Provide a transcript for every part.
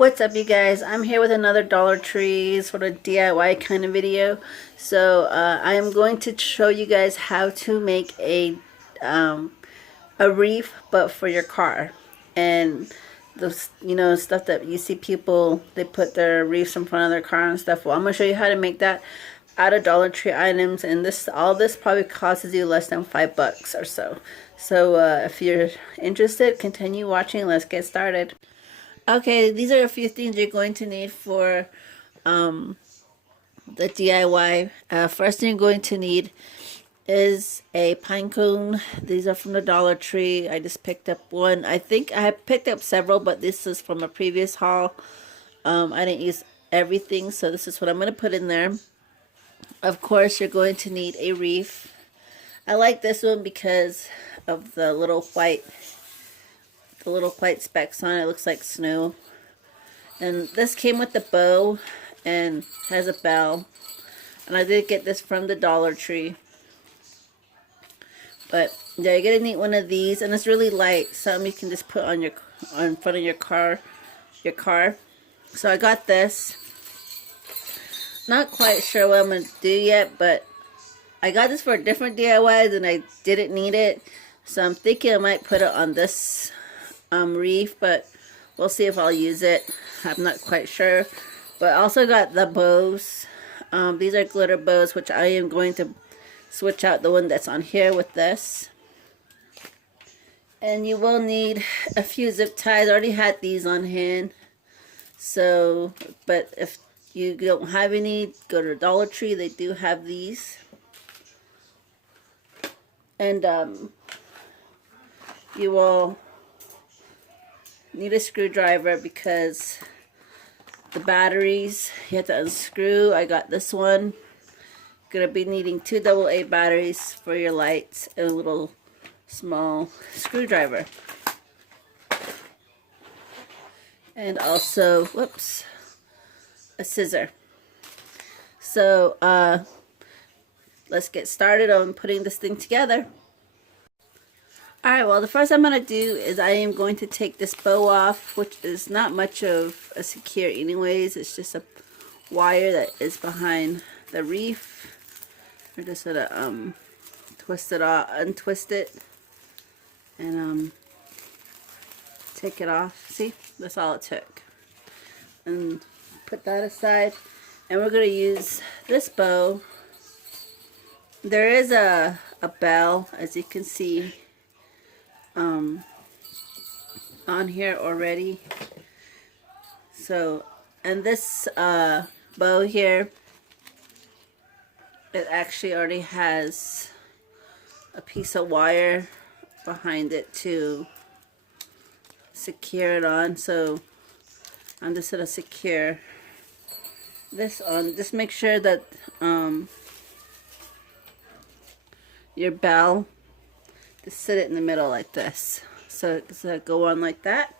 What's up, you guys? I'm here with another Dollar Tree sort of DIY kind of video. So I am going to show you guys how to make a wreath, but for your car. And those, stuff that you see people, they put their wreaths in front of their car and stuff. Well, I'm gonna show you how to make that out of Dollar Tree items, and all this probably costs you less than $5 or so. So if you're interested, continue watching. Let's get started. Okay, these are a few things you're going to need for the DIY. First thing you're going to need is a pine cone. These are from the Dollar Tree. I just picked up one. I think I picked up several, but this is from a previous haul. I didn't use everything, so this is what I'm going to put in there. Of course, you're going to need a wreath. I like this one because of the little white specks on it. It looks like snow. And this came with the bow and has a bell. And I did get this from the Dollar Tree. But yeah, you're gonna need one of these, and it's really light. Something you can just put on front of your car. So I got this. Not quite sure what I'm gonna do yet, but I got this for a different DIY and I didn't need it. So I'm thinking I might put it on this wreath, but we'll see if I'll use it. I'm not quite sure. But I also got the bows. These are glitter bows, which I am going to switch out the one that's on here with this. And you will need a few zip ties. I already had these on hand. So, but if you don't have any, go to Dollar Tree. They do have these. And you will need a screwdriver because the batteries you have to unscrew. I got this one. Gonna be needing 2 AA batteries for your lights and a little small screwdriver. And also, whoops, a scissor. So let's get started on putting this thing together. Alright, well, the first I'm going to do is I am going to take this bow off, which is not much of a secure anyways. It's just a wire that is behind the wreath. We're just going to twist it off, untwist it, and take it off. See? That's all it took. And put that aside. And we're going to use this bow. There is a bell, as you can see, on here already. So, and this bow here, it actually already has a piece of wire behind it to secure it on. So I'm just going to secure this on. Just make sure that your bell, just sit it in the middle like this. So it's going to go on like that.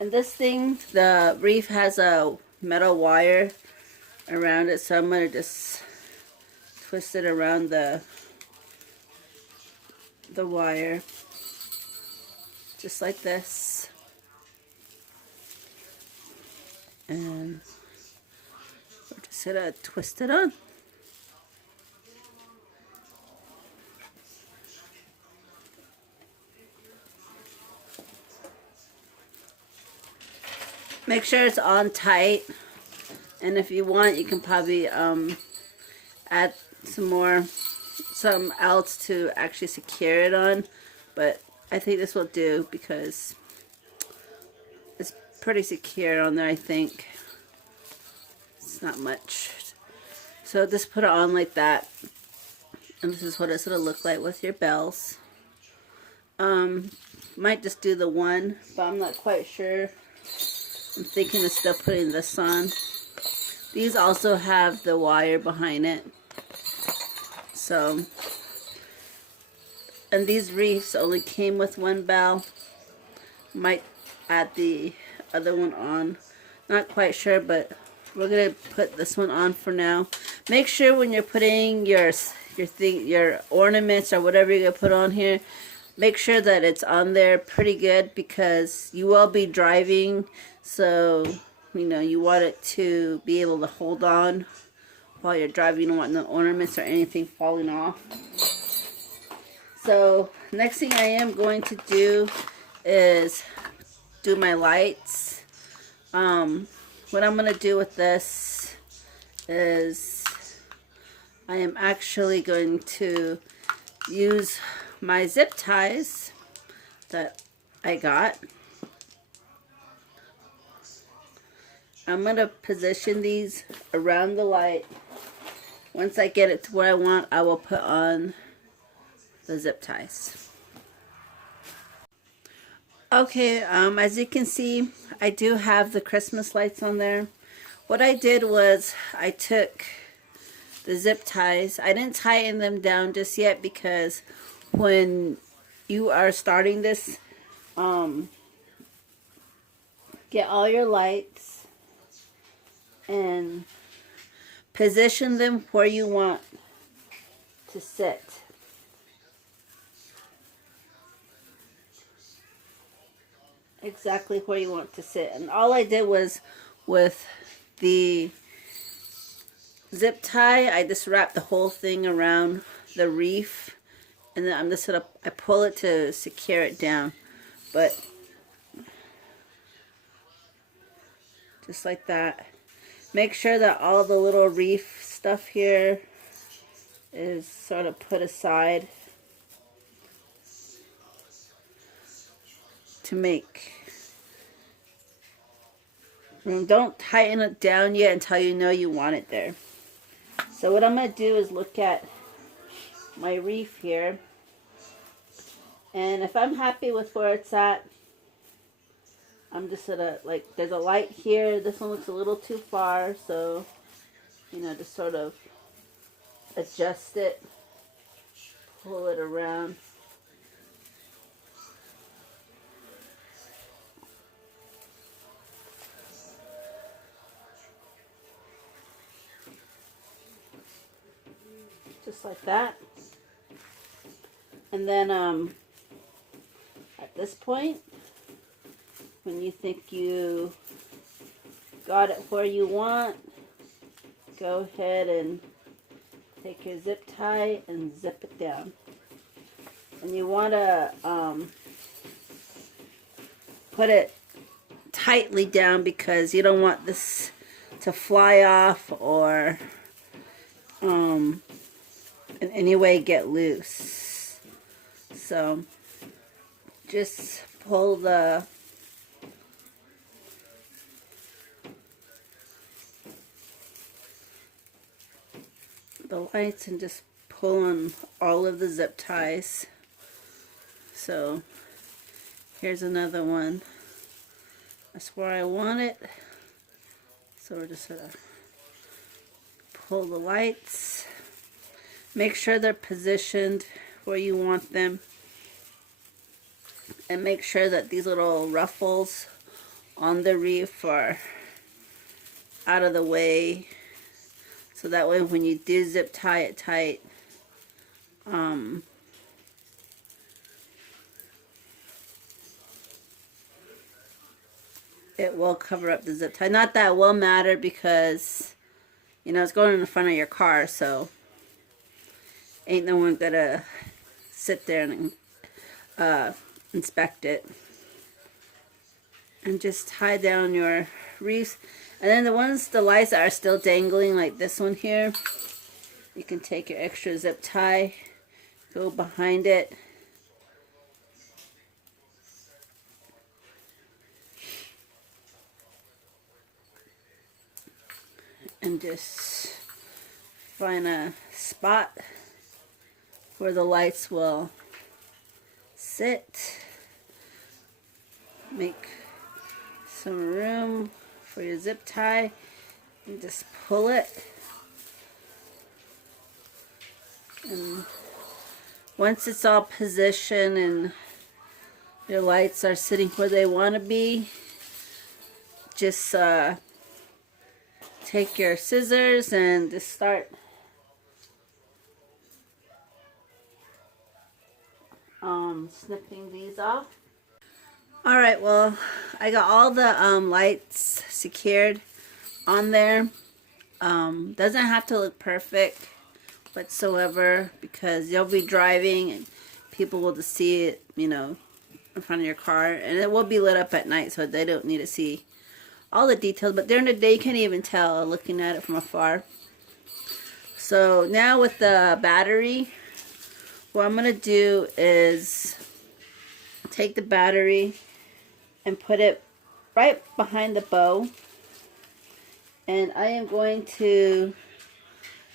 And this thing, the wreath has a metal wire around it, so I'm going to just twist it around the wire, just like this. And we're just going to twist it on. Make sure it's on tight, and if you want, you can probably add something else to actually secure it on, but I think this will do because it's pretty secure on there. I think it's not much, so just put it on like that, and this is what it's going to look like with your bells. Might just do the one, but I'm not quite sure. I'm thinking of still putting this on. These also have the wire behind it. So, and these wreaths only came with one bell. Might add the other one on. Not quite sure, but we're gonna put this one on for now. Make sure when you're putting your ornaments or whatever you're gonna put on here, make sure that it's on there pretty good, because you will be driving, so you know you want it to be able to hold on while you're driving. You don't want no ornaments or anything falling off. So next thing I am going to do is do my lights. What I'm going to do with this is I am actually going to use my zip ties that I got. I'm going to position these around the light. Once I get it to where I want, I will put on the zip ties. Okay, as you can see, I do have the Christmas lights on there. What I did was I took the zip ties. I didn't tighten them down just yet, because when you are starting this, get all your lights and position them where you want to sit. Exactly where you want to sit. And all I did was, with the zip tie, I just wrapped the whole thing around the wreath, and then I'm just gonna, I pull it to secure it down, but just like that. Make sure that all the little wreath stuff here is sort of put aside to make room. Don't tighten it down yet until you know you want it there. So what I'm going to do is look at my wreath here, and if I'm happy with where it's at, I'm just going to, like, there's a light here. This one looks a little too far, so, you know, just sort of adjust it, pull it around. Just like that. And then at this point, when you think you got it where you want, go ahead and take your zip tie and zip it down. And you want to put it tightly down, because you don't want this to fly off or in any way get loose. So just pull the lights and just pull on all of the zip ties. So here's another one. That's where I want it. So we're just gonna pull the lights. Make sure they're positioned where you want them. And make sure that these little ruffles on the wreath are out of the way. So that way when you do zip tie it tight, it will cover up the zip tie. Not that it will matter, because, you know, it's going in the front of your car, so ain't no one gonna sit there and inspect it. And just tie down your wreaths. And then the lights that are still dangling, like this one here, you can take your extra zip tie, go behind it, and just find a spot where the lights will sit. Make some room for your zip tie and just pull it. And once it's all positioned and your lights are sitting where they want to be, just take your scissors and just start snipping these off. Alright, well, I got all the lights secured on there. Doesn't have to look perfect whatsoever, because you'll be driving and people will just see it, you know, in front of your car, and it will be lit up at night, so they don't need to see all the details, but during the day you can't even tell looking at it from afar. So now with the battery, what I'm going to do is take the battery and put it right behind the bow, and I am going to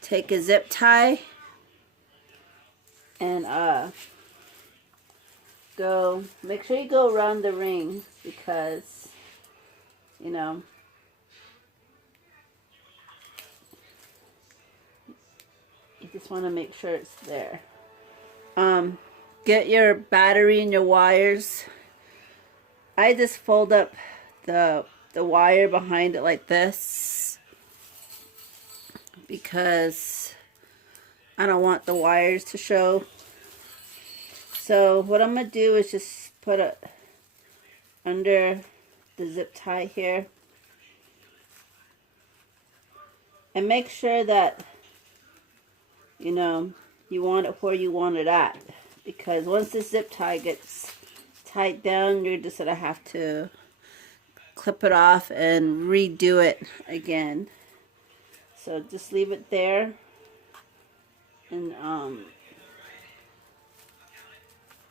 take a zip tie and make sure you go around the ring, because you know, you just want to make sure it's there. Get your battery and your wires. I just fold up the wire behind it like this, because I don't want the wires to show. So what I'm going to do is just put it under the zip tie here, and make sure that, you know, you want it where you want it at, because once the zip tie gets tied down, you're just gonna have to clip it off and redo it again. So just leave it there, and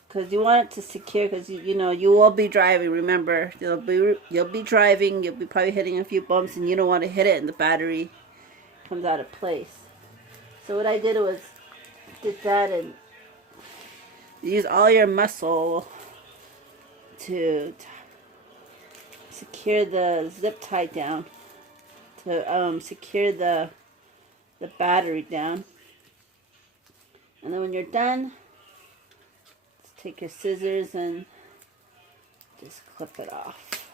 because you want it to secure, because you know you will be driving. Remember, you'll be driving. You'll be probably hitting a few bumps, and you don't want to hit it, and the battery comes out of place. So what I did was that, and use all your muscle to secure the zip tie down, to secure the battery down. And then when you're done, take your scissors and just clip it off.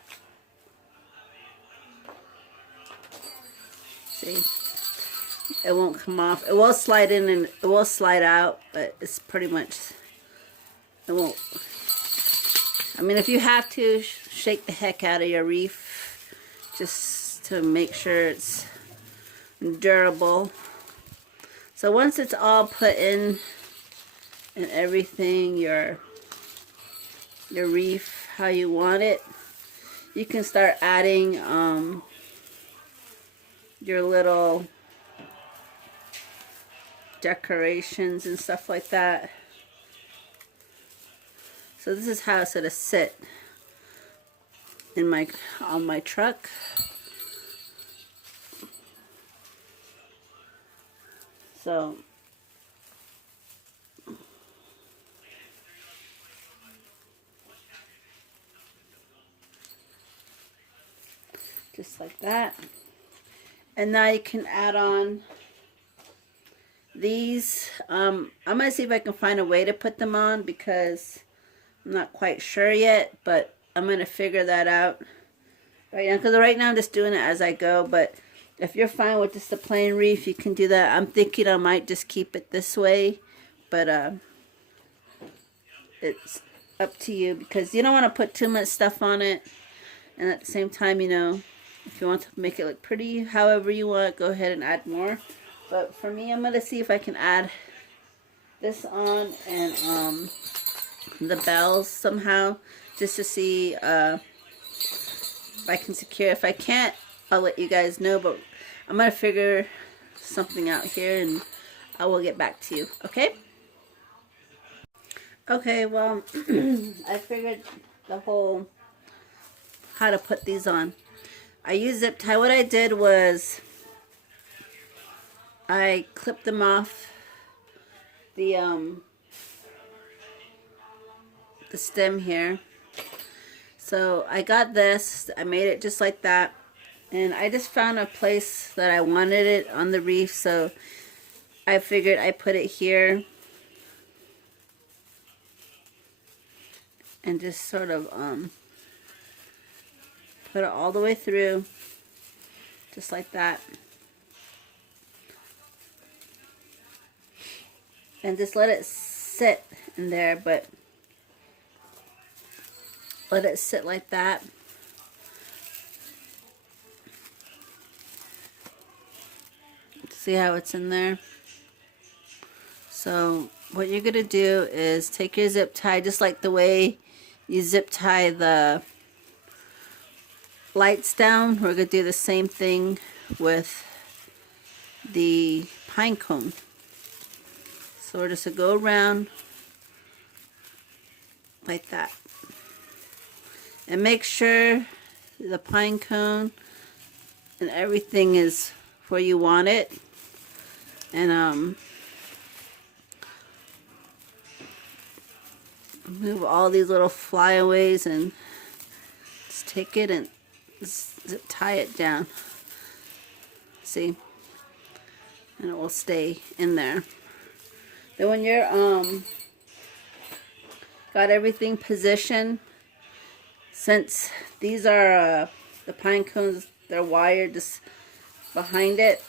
See? It won't come off. It will slide in and it will slide out, but it's pretty much, it won't. I mean, if you have to, shake the heck out of your Wreath just to make sure it's durable. So once it's all put in and everything, your Wreath how you want it, you can start adding your little decorations and stuff like that. So this is how it's gonna sit in on my truck. So just like that. And now you can add on these. I'm gonna see if I can find a way to put them on, because I'm not quite sure yet, but I'm gonna figure that out right now, because right now I'm just doing it as I go. But if you're fine with just a plain Wreath, you can do that. I'm thinking I might just keep it this way, but it's up to you, because you don't want to put too much stuff on it, and at the same time, you know, if you want to make it look pretty however you want, go ahead and add more. But for me, I'm gonna see if I can add this on, and the bells somehow, just to see if I can secure. If I can't, I'll let you guys know, but I'm gonna figure something out here, and I will get back to you. Okay? Okay, well, I figured the whole how to put these on. I use zip tie. What I did was I clipped them off the stem here. So I got this. I made it just like that, and I just found a place that I wanted it on the Wreath, so I figured I put it here and just sort of put it all the way through, just like that, and just let it sit in there. But let it sit like that. See how it's in there? So what you're gonna do is take your zip tie, just like the way you zip tie the lights down. We're gonna do the same thing with the pine cone. So we're just gonna go around like that, and make sure the pine cone and everything is where you want it. And move all these little flyaways and just take it and zip tie it down. See? And it will stay in there. Then when you're got everything positioned, since these are the pine cones, they're wired just behind it,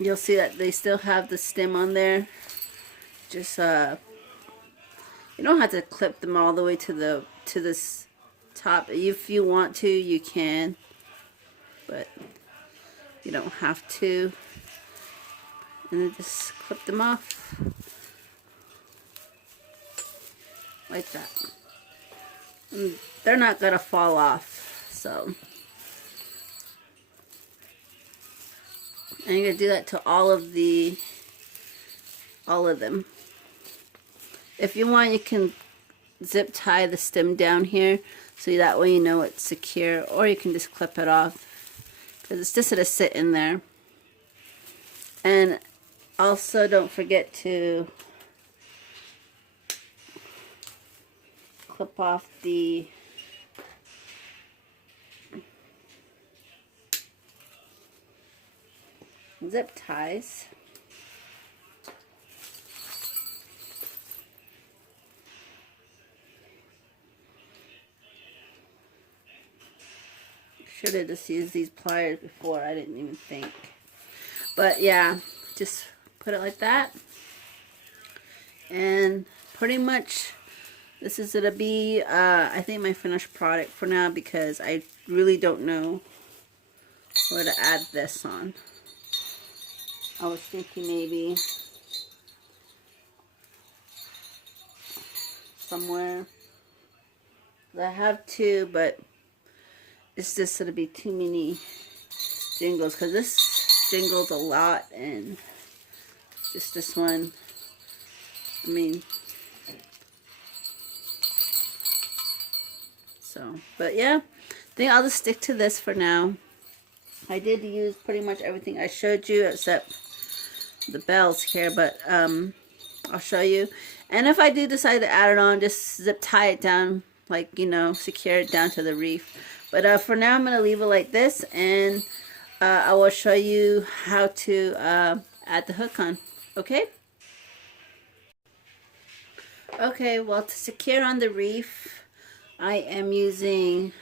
you'll see that they still have the stem on there. Just you don't have to clip them all the way to this top. If you want to, you can, but you don't have to. And then just clip them off like that. And they're not gonna fall off, so. And you're gonna do that to all of them. If you want, you can zip tie the stem down here, so that way you know it's secure, or you can just clip it off, because it's just gonna sit in there. And also, don't forget to clip off the zip ties. Should have just used these pliers before. I didn't even think. But yeah, just put it like that. And pretty much this is going to be, I think, my finished product for now, because I really don't know where to add this on. I was thinking maybe somewhere. I have two, but it's just going to be too many jingles, because this jingles a lot, and just this one, I mean, so, but yeah, I think I'll just stick to this for now. I did use pretty much everything I showed you except the bells here, but I'll show you. And if I do decide to add it on, just zip tie it down, like, you know, secure it down to the wreath. But for now, I'm going to leave it like this, and I will show you how to add the hook on. Okay? Okay, well, to secure on the wreath, I am using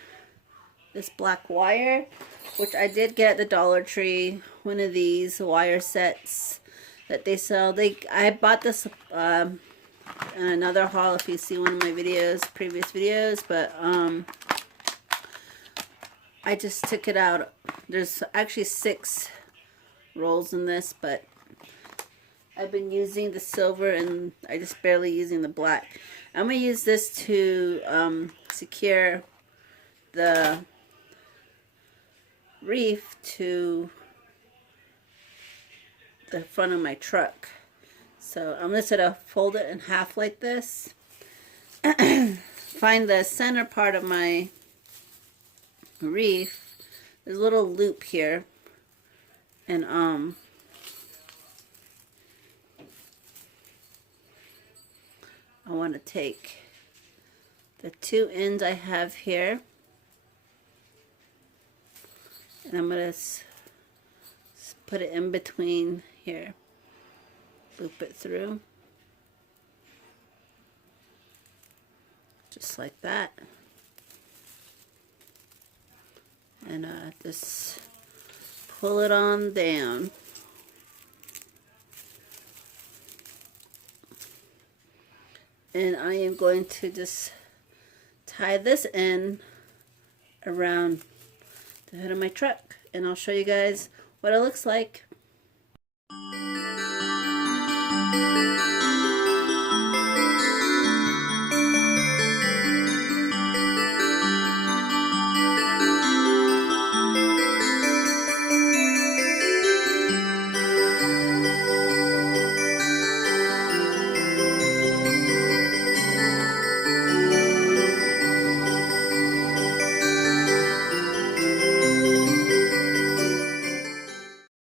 this black wire, which I did get at the Dollar Tree. One of these wire sets that they sell. I bought this in another haul, if you see one of my videos, previous videos, but I just took it out. There's actually 6 rolls in this, but I've been using the silver and I just barely using the black. I'm going to use this to secure the wreath to the front of my truck. So I'm just going to fold it in half like this. Find the center part of my wreath. There's a little loop here, and I want to take the 2 ends I have here, and I'm going to put it in between here, loop it through, just like that, and just pull it on down. And I am going to just tie this in around the hood of my truck, and I'll show you guys what it looks like.